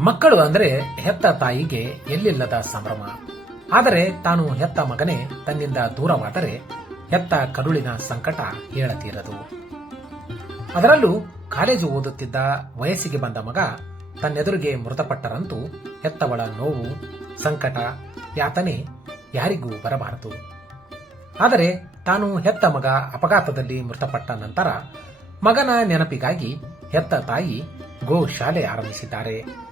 ಮಕ್ಕಳು ಅಂದರೆ ಹೆತ್ತ ತಾಯಿಗೆ ಎಲ್ಲಿಲ್ಲದ ಸಂಭ್ರಮ. ಆದರೆ ತಾನು ಹೆತ್ತ ಮಗನೇ ತನ್ನಿಂದ ದೂರವಾದರೆ ಹೆತ್ತ ಕರುಳಿನ ಸಂಕಟ ಹೇಳತೀರದು. ಅದರಲ್ಲೂ ಕಾಲೇಜು ಓದುತ್ತಿದ್ದ ವಯಸ್ಸಿಗೆ ಬಂದ ಮಗ ತನ್ನೆದುರಿಗೆ ಮೃತಪಟ್ಟರಂತೂ ಹೆತ್ತವಳ ನೋವು, ಸಂಕಟ, ಯಾತನೆ ಯಾರಿಗೂ ಬರಬಾರದು. ಆದರೆ ತಾನು ಹೆತ್ತ ಮಗ ಅಪಘಾತದಲ್ಲಿ ಮೃತಪಟ್ಟ ನಂತರ ಮಗನ ನೆನಪಿಗಾಗಿ ಹೆತ್ತ ತಾಯಿ ಗೋ ಶಾಲೆ ಆರಂಭಿಸಿದ್ದಾರೆ.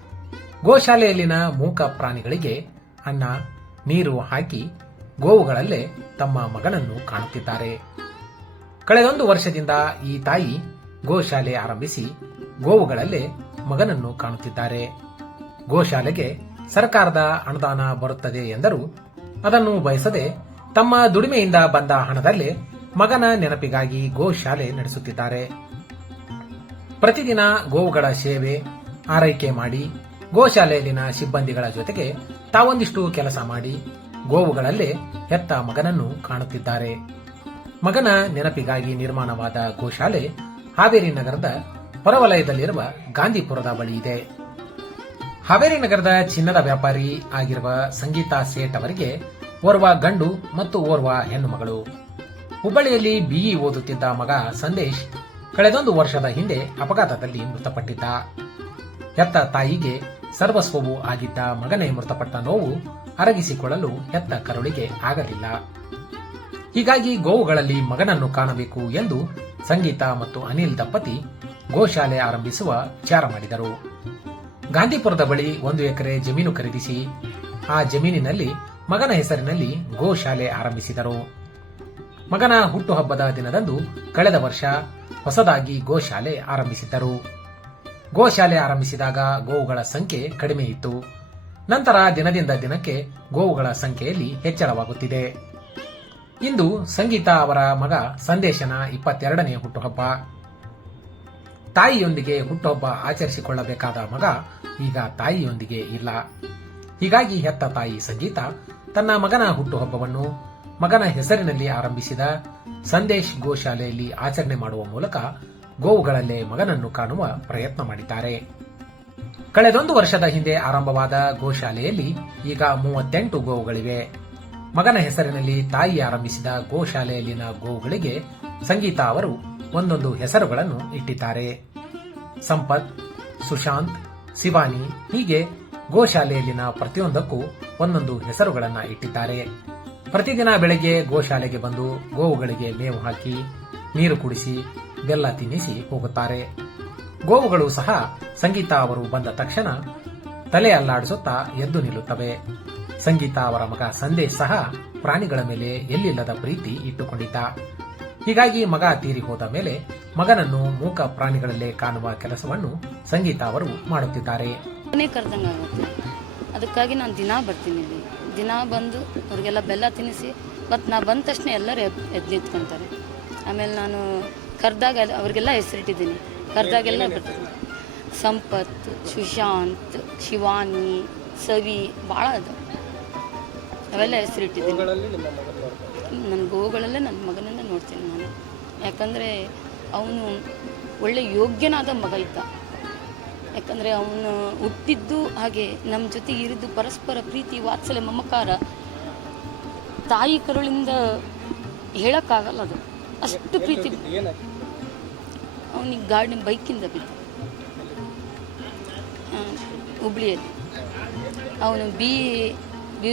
ಗೋಶಾಲೆಯಲ್ಲಿನ ಮೂಕ ಪ್ರಾಣಿಗಳಿಗೆ ಅನ್ನ, ನೀರು ಹಾಕಿ ಗೋವುಗಳಲ್ಲೇ ತಮ್ಮ ಮಗನನ್ನು ಕಾಣುತ್ತಿದ್ದಾರೆ. ಕಳೆದೊಂದು ವರ್ಷದಿಂದ ಈ ತಾಯಿ ಗೋಶಾಲೆ ಆರಂಭಿಸಿ ಗೋವುಗಳಲ್ಲೇ ಮಗನನ್ನು ಕಾಣುತ್ತಿದ್ದಾರೆ. ಗೋಶಾಲೆಗೆ ಸರ್ಕಾರದ ಅನುದಾನ ಬರುತ್ತದೆ ಎಂದರೂ ಅದನ್ನು ಬಯಸದೆ ತಮ್ಮ ದುಡಿಮೆಯಿಂದ ಬಂದ ಹಣದಲ್ಲೇ ಮಗನ ನೆನಪಿಗಾಗಿ ಗೋಶಾಲೆ ನಡೆಸುತ್ತಿದ್ದಾರೆ. ಪ್ರತಿದಿನ ಗೋವುಗಳ ಸೇವೆ, ಆರೈಕೆ ಮಾಡಿ ಗೋಶಾಲೆಯಲ್ಲಿನ ಸಿಬ್ಬಂದಿಗಳ ಜೊತೆಗೆ ತಾವೊಂದಿಷ್ಟು ಕೆಲಸ ಮಾಡಿ ಗೋವುಗಳಲ್ಲೇ ಹೆತ್ತ ಮಗನನ್ನು ಕಾಣುತ್ತಿದ್ದಾರೆ. ಮಗನ ನೆನಪಿಗಾಗಿ ನಿರ್ಮಾಣವಾದ ಗೋಶಾಲೆ ಹಾವೇರಿ ನಗರದ ಹೊರವಲಯದಲ್ಲಿರುವ ಗಾಂಧಿಪುರದ ಬಳಿ ಇದೆ. ಹಾವೇರಿ ನಗರದ ಚಿನ್ನದ ವ್ಯಾಪಾರಿ ಆಗಿರುವ ಸಂಗೀತಾ ಸೇಠ್ ಅವರಿಗೆ ಓರ್ವ ಗಂಡು ಮತ್ತು ಓರ್ವ ಹೆಣ್ಣು ಮಗಳು ಹುಬ್ಬಳ್ಳಿಯಲ್ಲಿ ಬಿಇ ಓದುತ್ತಿದ್ದ ಮಗ ಸಂದೇಶ್ ಕಳೆದೊಂದು ವರ್ಷದ ಹಿಂದೆ ಅಪಘಾತದಲ್ಲಿ ಮೃತಪಟ್ಟಿದ್ದ. ಹೆತ್ತ ತಾಯಿಗೆ ಸರ್ವಸ್ವವು ಆಗಿದ್ದ ಮಗನೇ ಮೃತಪಟ್ಟ ನೋವು ಅರಗಿಸಿಕೊಳ್ಳಲು ಹೆತ್ತ ಕರುಳಿಗೆ ಆಗಲಿಲ್ಲ. ಹೀಗಾಗಿ ಗೋವುಗಳಲ್ಲಿ ಮಗನನ್ನು ಕಾಣಬೇಕು ಎಂದು ಸಂಗೀತ ಮತ್ತು ಅನಿಲ್ ದಂಪತಿ ಗೋಶಾಲೆ ಆರಂಭಿಸುವ ವಿಚಾರ ಮಾಡಿದರು. ಗಾಂಧಿಪುರದ ಬಳಿ ಒಂದು ಎಕರೆ ಜಮೀನು ಖರೀದಿಸಿ, ಆ ಜಮೀನಿನಲ್ಲಿ ಮಗನ ಹೆಸರಿನಲ್ಲಿ ಗೋಶಾಲೆ ಆರಂಭಿಸಿದರು. ಮಗನ ಹುಟ್ಟುಹಬ್ಬದ ದಿನದಂದು ಕಳೆದ ವರ್ಷ ಹೊಸದಾಗಿ ಗೋಶಾಲೆ ಆರಂಭಿಸಿದ್ದರು. ಗೋಶಾಲೆ ಆರಂಭಿಸಿದಾಗ ಗೋವುಗಳ ಸಂಖ್ಯೆ ಕಡಿಮೆ ಇತ್ತು. ನಂತರ ದಿನದಿಂದ ದಿನಕ್ಕೆ ಗೋವುಗಳ ಸಂಖ್ಯೆಯಲ್ಲಿ ಹೆಚ್ಚಳವಾಗುತ್ತಿದೆ. ಇಂದು ಸಂಗೀತ ಅವರ ಮಗ ಸಂದೇಶನ ಇಪ್ಪತ್ತೆರಡನೇ ಹುಟ್ಟುಹಬ್ಬ. ತಾಯಿಯೊಂದಿಗೆ ಹುಟ್ಟುಹಬ್ಬ ಆಚರಿಸಿಕೊಳ್ಳಬೇಕಾದ ಮಗ ಈಗ ತಾಯಿಯೊಂದಿಗೆ ಇಲ್ಲ. ಹೀಗಾಗಿ ಹೆತ್ತ ತಾಯಿ ಸಂಗೀತ ತನ್ನ ಮಗನ ಹುಟ್ಟುಹಬ್ಬವನ್ನು ಮಗನ ಹೆಸರಿನಲ್ಲಿ ಆರಂಭಿಸಿದ ಸಂದೇಶ್ ಗೋಶಾಲೆಯಲ್ಲಿ ಆಚರಣೆ ಮಾಡುವ ಮೂಲಕ ಗೋವುಗಳಲ್ಲೇ ಮಗನನ್ನು ಕಾಣುವ ಪ್ರಯತ್ನ ಮಾಡಿದ್ದಾರೆ. ಕಳೆದೊಂದು ವರ್ಷದ ಹಿಂದೆ ಆರಂಭವಾದ ಗೋಶಾಲೆಯಲ್ಲಿ ಈಗ ಮೂವತ್ತೆಂಟು ಗೋವುಗಳಿವೆ. ಮಗನ ಹೆಸರಿನಲ್ಲಿ ತಾಯಿ ಆರಂಭಿಸಿದ ಗೋಶಾಲೆಯಲ್ಲಿನ ಗೋವುಗಳಿಗೆ ಸಂಗೀತ ಅವರು ಒಂದೊಂದು ಹೆಸರುಗಳನ್ನು ಇಟ್ಟಿದ್ದಾರೆ. ಸಂಪತ್, ಸುಶಾಂತ್, ಶಿವಾನಿ ಹೀಗೆ ಗೋಶಾಲೆಯಲ್ಲಿನ ಪ್ರತಿಯೊಂದಕ್ಕೂ ಒಂದೊಂದು ಹೆಸರುಗಳನ್ನು ಇಟ್ಟಿದ್ದಾರೆ. ಪ್ರತಿದಿನ ಬೆಳಗ್ಗೆ ಗೋಶಾಲೆಗೆ ಬಂದು ಗೋವುಗಳಿಗೆ ಮೇವು ಹಾಕಿ ನೀರು ಕುಡಿಸಿ, ಬೆಲ್ಲ ತಿನ್ನಿಸಿ ಹೋಗುತ್ತಾರೆ. ಗೋವುಗಳು ಸಹ ಸಂಗೀತ ಅವರು ಬಂದ ತಕ್ಷಣ ತಲೆ ಅಲ್ಲಾಡಿಸುತ್ತಾ ಎದ್ದು ನಿಲ್ಲುತ್ತವೆ. ಸಂಗೀತ ಅವರ ಮಗ ಸಂದೇಶ್ ಸಹ ಪ್ರಾಣಿಗಳ ಮೇಲೆ ಎಲ್ಲಿಲ್ಲದ ಪ್ರೀತಿ ಇಟ್ಟುಕೊಂಡಿದ್ದ. ಹೀಗಾಗಿ ಮಗ ತೀರಿ ಹೋದ ಮೇಲೆ ಮಗನನ್ನು ಮೂಕ ಪ್ರಾಣಿಗಳಲ್ಲೇ ಕಾಣುವ ಕೆಲಸವನ್ನು ಸಂಗೀತ ಅವರು ಮಾಡುತ್ತಿದ್ದಾರೆ. ಅದಕ್ಕಾಗಿ ನಾನು ದಿನ ಬರ್ತೀನಿ ಇಲ್ಲಿ. ದಿನ ಬಂದು ಅವ್ರಿಗೆಲ್ಲ ಬೆಲ್ಲ ತಿನ್ನಿಸಿ ಮತ್ತು ನಾ ಬಂದ ತಕ್ಷಣ ಎಲ್ಲರೂ ಎದ್ದು ನಿಂತ್ಕೊಂತಾರೆ. ಆಮೇಲೆ ನಾನು ಕರೆದಾಗ ಅವ್ರಿಗೆಲ್ಲ ಹೆಸರಿಟ್ಟಿದ್ದೀನಿ. ಕರೆದಾಗೆಲ್ಲ ಬರ್ತದೆ ಸಂಪತ್ ಸುಶಾಂತ್ ಶಿವಾನಿ ಸವಿ ಭಾಳ ಅದು. ಅವೆಲ್ಲ ಹೆಸರಿಟ್ಟಿದ್ದೀನಿ. ನನ್ನ ಗೋವುಗಳಲ್ಲೇ ನನ್ನ ಮಗನನ್ನ ನೋಡ್ತೀನಿ ನಾನು. ಯಾಕಂದರೆ ಅವನು ಒಳ್ಳೆ ಯೋಗ್ಯನಾದ ಮಗ ಇದ್ದ. ಯಾಕಂದರೆ ಅವನು ಹುಟ್ಟಿದ್ದು ಹಾಗೆ ನಮ್ಮ ಜೊತೆ ಇರಿದ್ದು ಪರಸ್ಪರ ಪ್ರೀತಿ ವಾತ್ಸಲ್ಯ ಮಮಕಾರ ತಾಯಿ ಕರುಳಿಂದ ಹೇಳೋಕ್ಕಾಗಲ್ಲ ಅದು. ಅಷ್ಟು ಪ್ರೀತಿ. ಅವನಿಗೆ ಗಾಡಿ ಬೈಕಿಂದ ಬಿದ್ದ. ಹುಬ್ಳಿಯಲ್ಲಿ. ಅವನು ಬಿ ಬಿ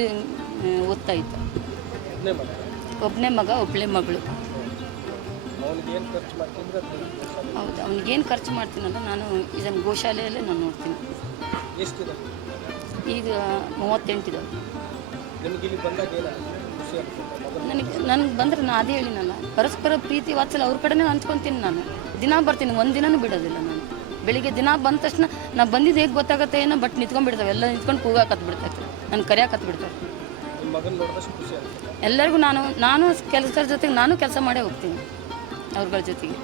ಓದ್ತಾ ಇದ್ದ. ಒಬ್ಬನೇ ಮಗ. ಒಬ್ಬಳೆ ಮಗಳು. ಹೌದು ಅವ್ನಿಗೇನು ಖರ್ಚು ಮಾಡ್ತೀನಲ್ಲ ನಾನು ಇದನ್ನು ಗೋಶಾಲೆಯಲ್ಲೇ ನಾನು ನೋಡ್ತೀನಿ. ಈಗ ಮೂವತ್ತೆಂಟಿದಾವೆ. ನನಗೆ ನನಗೆ ಬಂದರೆ ನಾನು ಅದೇ ಹೇಳಿನಲ್ಲ. ಪರಸ್ಪರ ಪ್ರೀತಿ ವಾತ್ಸಲ್ಯ ಅವ್ರ ಕಡೆನೇ ಹಂಚ್ಕೊತೀನಿ ನಾನು. ದಿನ ಬರ್ತೀನಿ, ಒಂದು ದಿನನೂ ಬಿಡೋದಿಲ್ಲ ನಾನು. ಬೆಳಿಗ್ಗೆ ದಿನ ಬಂದ ತಕ್ಷಣ ನಾನು ಬಂದಿದ್ದು ಹೇಗೆ ಗೊತ್ತಾಗುತ್ತೆ ಏನೋ ಬಟ್ ನಿಂತ್ಕೊಂಡ್ಬಿಡ್ತಾವೆ. ಎಲ್ಲ ನಿಂತ್ಕೊಂಡು ಕೂಗಾಕತ್ ಬಿಡ್ತೈತೆ ನಾನು ಕರಿಯಾಕತ್ ಆಗ್ತದೆ ಎಲ್ಲರಿಗೂ ನಾನು ನಾನು ಕೆಲಸದ ಜೊತೆಗೆ ನಾನು ಕೆಲಸ ಮಾಡೇ ಹೋಗ್ತೀನಿ ಅವ್ರಗಳ ಜೊತೆಗೆ.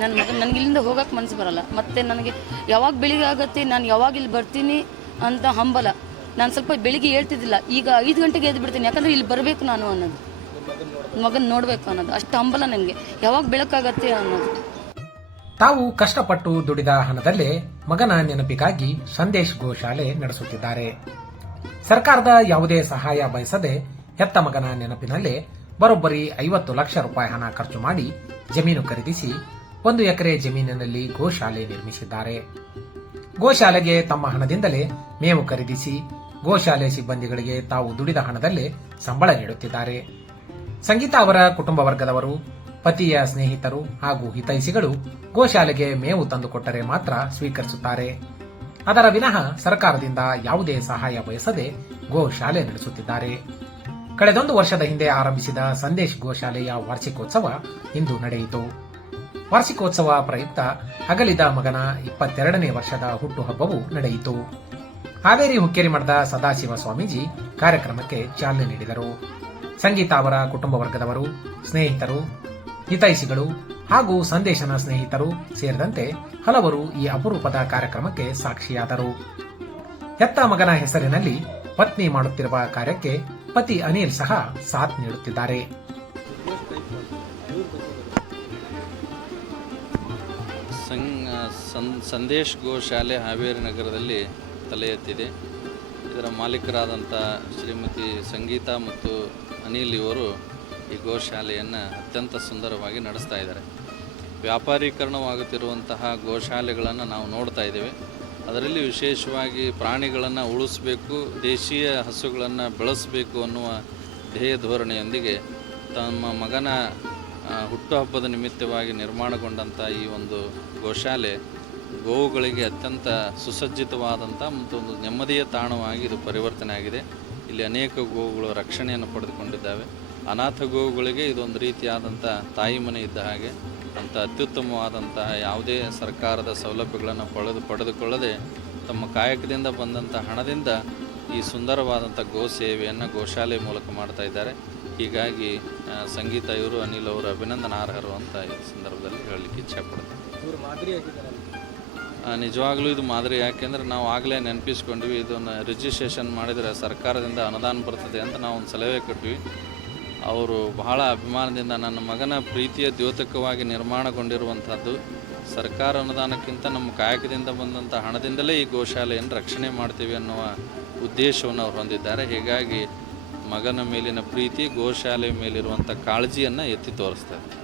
ನನ್ನ ಮಗನ ನನಗೆ ಇಲ್ಲಿಂದ ಹೋಗಕ್ಕೆ ಮನಸ್ಸು ಬರಲ್ಲ. ಮತ್ತು ನನಗೆ ಯಾವಾಗ ಬೆಳಿಗ್ಗೆ ಆಗತ್ತೆ, ನಾನು ಯಾವಾಗ ಇಲ್ಲಿ ಬರ್ತೀನಿ ಅಂತ ಹಂಬಲ. ನಾನು ಸ್ವಲ್ಪ ಬೆಳಿಗ್ಗೆ ಹೇಳ್ತಿದ್ದಿಲ್ಲ. ಈಗ ಐದು ಗಂಟೆಗೆ ಎದ್ದು ಬಿಡ್ತೀನಿ. ಯಾಕಂದರೆ ಇಲ್ಲಿ ಬರಬೇಕು ನಾನು ಅನ್ನೋದು. ಮಗನ ನೋಡಬೇಕು ಅನ್ನೋದು. ಅಷ್ಟು ಹಂಬಲ ನನಗೆ. ಯಾವಾಗ ಬೆಳಕಾಗತ್ತೆ ಅನ್ನೋದು. ತಾವು ಕಷ್ಟಪಟ್ಟು ದುಡಿದ ಹಣದಲ್ಲೇ ಮಗನ ನೆನಪಿಗಾಗಿ ಸಂದೇಶ್ ಗೋಶಾಲೆ ನಡೆಸುತ್ತಿದ್ದಾರೆ. ಸರ್ಕಾರದ ಯಾವುದೇ ಸಹಾಯ ಬಯಸದೆ ಹೆತ್ತ ಮಗನ ನೆನಪಿನಲ್ಲೇ ಬರೋಬ್ಬರಿ ಐವತ್ತು ಲಕ್ಷ ರೂಪಾಯಿ ಹಣ ಖರ್ಚು ಮಾಡಿ ಜಮೀನು ಖರೀದಿಸಿ ಒಂದು ಎಕರೆ ಜಮೀನಿನಲ್ಲಿ ಗೋಶಾಲೆ ನಿರ್ಮಿಸಿದ್ದಾರೆ. ಗೋಶಾಲೆಗೆ ತಮ್ಮ ಹಣದಿಂದಲೇ ಮೇವು ಖರೀದಿಸಿ ಗೋಶಾಲೆ ಸಿಬ್ಬಂದಿಗಳಿಗೆ ತಾವು ದುಡಿದ ಹಣದಲ್ಲೇ ಸಂಬಳ ನೀಡುತ್ತಿದ್ದಾರೆ. ಸಂಗೀತ ಅವರ ಕುಟುಂಬ ವರ್ಗದವರು, ಪತಿಯ ಸ್ನೇಹಿತರು ಹಾಗೂ ಹಿತೈಸಿಗಳು ಗೋಶಾಲೆಗೆ ಮೇವು ತಂದುಕೊಟ್ಟರೆ ಮಾತ್ರ ಸ್ವೀಕರಿಸುತ್ತಾರೆ. ಅದರ ವಿನಃ ಸರ್ಕಾರದಿಂದ ಯಾವುದೇ ಸಹಾಯ ಬಯಸದೆ ಗೋಶಾಲೆ ನಡೆಸುತ್ತಿದ್ದಾರೆ. ಕಳೆದೊಂದು ವರ್ಷದ ಹಿಂದೆ ಆರಂಭಿಸಿದ ಸಂದೇಶ್ ಗೋಶಾಲೆಯ ವಾರ್ಷಿಕೋತ್ಸವ ಇಂದು ನಡೆಯಿತು. ವಾರ್ಷಿಕೋತ್ಸವ ಪ್ರಯುಕ್ತ ಅಗಲಿದ ಮಗನ ಇಪ್ಪತ್ತೆರಡನೇ ವರ್ಷದ ಹುಟ್ಟುಹಬ್ಬವು ನಡೆಯಿತು. ಹಾವೇರಿ ಹುಕ್ಕೇರಿ ಮಠದ ಸದಾಶಿವ ಸ್ವಾಮೀಜಿ ಕಾರ್ಯಕ್ರಮಕ್ಕೆ ಚಾಲನೆ ನೀಡಿದರು. ಸಂಗೀತ ಅವರ ಕುಟುಂಬ ವರ್ಗದವರು, ಸ್ನೇಹಿತರು, ಹಿತೈಷಿಗಳು ಹಾಗೂ ಸಂದೇಶನ ಸ್ನೇಹಿತರು ಸೇರಿದಂತೆ ಹಲವರು ಈ ಅಪರೂಪದ ಕಾರ್ಯಕ್ರಮಕ್ಕೆ ಸಾಕ್ಷಿಯಾದರು. ಹೆತ್ತ ಮಗನ ಹೆಸರಿನಲ್ಲಿ ಪತ್ನಿ ಮಾಡುತ್ತಿರುವ ಕಾರ್ಯಕ್ಕೆ ಪತಿ ಅನಿಲ್ ಸಹ ಸಾಥ್ ನೀಡುತ್ತಿದ್ದಾರೆ. ಸಂದೇಶ್ ಗೋಶಾಲೆ ಹಾವೇರಿ ನಗರದಲ್ಲಿ ತಲೆ ಎತ್ತಿದೆ. ಇದರ ಮಾಲೀಕರಾದಂಥ ಶ್ರೀಮತಿ ಸಂಗೀತ ಮತ್ತು ಅನಿಲ್ ಇವರು ಈ ಗೋಶಾಲೆಯನ್ನು ಅತ್ಯಂತ ಸುಂದರವಾಗಿ ನಡೆಸ್ತಾ ಇದ್ದಾರೆ. ವ್ಯಾಪಾರೀಕರಣವಾಗುತ್ತಿರುವಂತಹ ಗೋಶಾಲೆಗಳನ್ನು ನಾವು ನೋಡ್ತಾ ಇದ್ದೇವೆ. ಅದರಲ್ಲಿ ವಿಶೇಷವಾಗಿ ಪ್ರಾಣಿಗಳನ್ನು ಉಳಿಸಬೇಕು, ದೇಶೀಯ ಹಸುಗಳನ್ನು ಬೆಳೆಸಬೇಕು ಅನ್ನುವ ಧ್ಯೇಯ ಧೋರಣೆಯೊಂದಿಗೆ ತಮ್ಮ ಮಗನ ಹುಟ್ಟುಹಬ್ಬದ ನಿಮಿತ್ತವಾಗಿ ನಿರ್ಮಾಣಗೊಂಡಂಥ ಈ ಒಂದು ಗೋಶಾಲೆ ಗೋವುಗಳಿಗೆ ಅತ್ಯಂತ ಸುಸಜ್ಜಿತವಾದಂಥ ಮತ್ತು ಒಂದು ನೆಮ್ಮದಿಯ ತಾಣವಾಗಿ ಇದು ಪರಿವರ್ತನೆ ಆಗಿದೆ. ಇಲ್ಲಿ ಅನೇಕ ಗೋವುಗಳು ರಕ್ಷಣೆಯನ್ನು ಪಡೆದುಕೊಂಡಿದ್ದಾವೆ. ಅನಾಥ ಗೋವುಗಳಿಗೆ ಇದೊಂದು ರೀತಿಯಾದಂಥ ತಾಯಿ ಮನೆ ಇದ್ದ ಹಾಗೆ, ಅಂಥ ಅತ್ಯುತ್ತಮವಾದಂತಹ ಯಾವುದೇ ಸರ್ಕಾರದ ಸೌಲಭ್ಯಗಳನ್ನು ಪಡೆದು ಪಡೆದುಕೊಳ್ಳದೆ ತಮ್ಮ ಕಾಯಕದಿಂದ ಬಂದಂಥ ಹಣದಿಂದ ಈ ಸುಂದರವಾದಂಥ ಗೋ ಸೇವೆಯನ್ನು ಗೋಶಾಲೆ ಮೂಲಕ ಮಾಡ್ತಾ ಇದ್ದಾರೆ. ಹೀಗಾಗಿ ಸಂಗೀತ ಇವರು ಅನಿಲ್ ಅವರು ಅಭಿನಂದನಾರ್ಹರು ಅಂತ ಈ ಸಂದರ್ಭದಲ್ಲಿ ಹೇಳಲಿಕ್ಕೆ ಇವರು ಮಾದರಿಯಾಗಿದ್ದಾರೆ ಆ, ನಿಜವಾಗ್ಲೂ ಇದು ಮಾದರಿ ಯಾಕೆಂದರೆ ನಾವು ಆಗಲೇ ನೆನಪಿಸ್ಕೊಂಡ್ವಿ ಇದನ್ನು ರಿಜಿಸ್ಟ್ರೇಷನ್ ಮಾಡಿದರೆ ಸರ್ಕಾರದಿಂದ ಅನುದಾನ ಬರ್ತದೆ ಅಂತ ನಾವು ಒಂದು ಸಲಹೆ ಕೊಟ್ವಿ. ಅವರು ಬಹಳ ಅಭಿಮಾನದಿಂದ ನನ್ನ ಮಗನ ಪ್ರೀತಿಯ ದ್ಯೋತಕವಾಗಿ ನಿರ್ಮಾಣಗೊಂಡಿರುವಂಥದ್ದು ಸರ್ಕಾರ ಅನುದಾನಕ್ಕಿಂತ ನಮ್ಮ ಕಾಯಕದಿಂದ ಬಂದಂಥ ಹಣದಿಂದಲೇ ಈ ಗೋಶಾಲೆಯನ್ನು ರಕ್ಷಣೆ ಮಾಡ್ತೀವಿ ಅನ್ನುವ ಉದ್ದೇಶವನ್ನು ಅವರು ಹೊಂದಿದ್ದಾರೆ. ಹೀಗಾಗಿ ಮಗನ ಮೇಲಿನ ಪ್ರೀತಿ ಗೋಶಾಲೆ ಮೇಲಿರುವಂಥ ಕಾಳಜಿಯನ್ನು ಎತ್ತಿ ತೋರಿಸ್ತಾರೆ